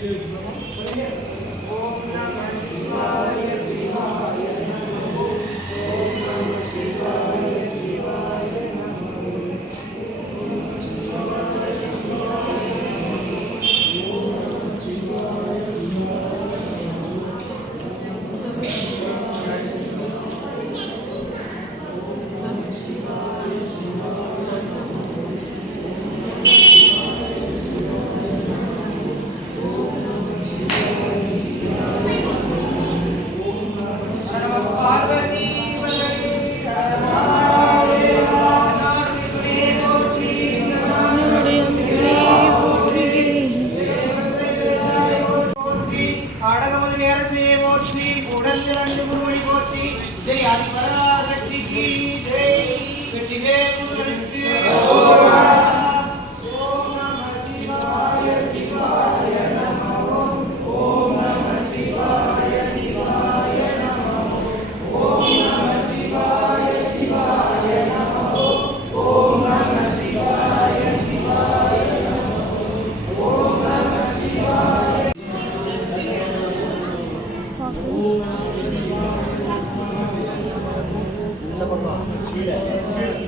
Thank you. Thank you.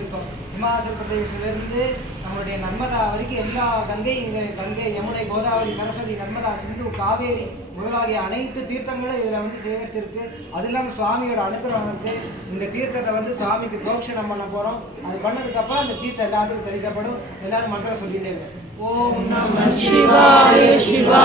இருக்கோம் இமாச்சல பிரதேசத்திலிருந்து நம்மளுடைய நர்மதா வரைக்கும் எல்லா கங்கை கங்கை யமுனை கோதாவரி சரஸ்வதி நர்மதா சிந்து காவேரி முதலாகிய அனைத்து தீர்த்தங்களும் இதில் வந்து சேகரிச்சிருக்கு. அது இல்லாமல் சுவாமியோட அனுகிரகம் இருக்குது இந்த தீர்த்தத்தை வந்து சுவாமிக்கு புரோக்ஷனம் பண்ண போகிறோம் அது பண்ணதுக்கப்புறம் அந்த தீர்த்தம் எல்லாத்துக்கும் தெளிக்கப்படும். எல்லாரும் மந்திரம் சொல்லிட்டே ஓம் நம சிவாய சிவா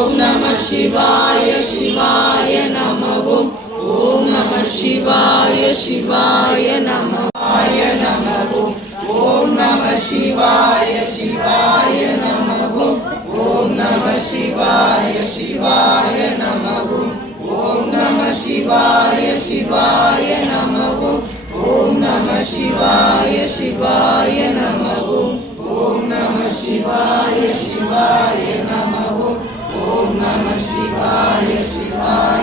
ఓం నమ శివాయ శివాయ నమ. ఓం నమ శివాయ శివాయ నమ. ఆయ నమ. ఓం నమ శివాయ శివాయ నమ. ఓం నమ శివాయ శివాయ నమ. ఓం నమ శివాయ శివాయ నమ. ఓం నమ శివాయ శివాయ నమ. ఓం నమ శివాయ శివాయ నమ. नमः शिवाय शिवाय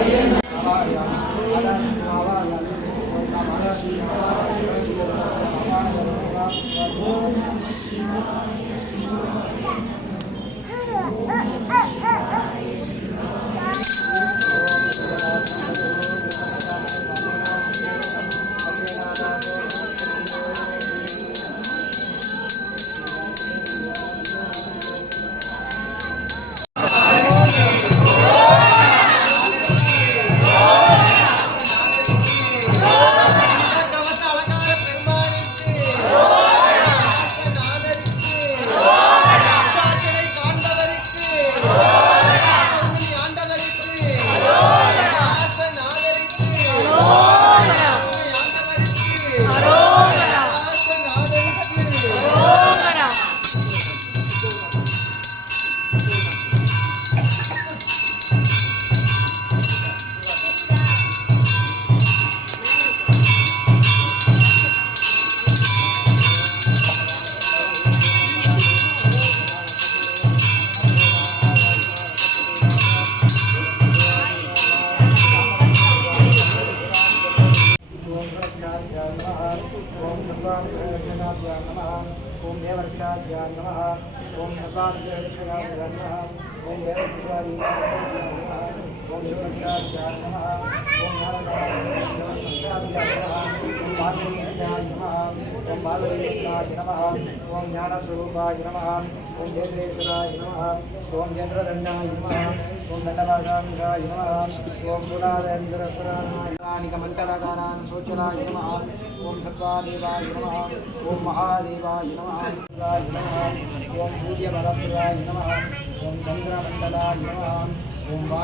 ఓం సర్వాభ్యాం నమ ఓం దేవవృక్షాభ్యాం నమ ఓం సర్వాభ్యాం నమ ఓం దేవవృక్షాభ్యాం నమః ఓం దేవవృక్షాభ్యాం నమ ఓం నారాయణాభ్యాం ఓం పార్వతీభ్యాం నమ ఓం పార్వతీభ్యాం నమ ఓం జ్ఞానస్వరూపాయ నమ ఓం జేంద్రేశ్వరాయ నమః. ఓం చంద్రదండాయ నమః. ఓం దండపాశాంగాయ నమః. ఓం పురాధేంద్రపురాణాయ మండలగానాన్ సోచరాయ నమః. ఓం సర్వాదేవాయ నమః. ఓం మహాదేవాయ నమః నమః. ఓం సూర్యబలప్రదాయ నమః. ఓం చంద్రమండలాయ నమః. ఓం వా-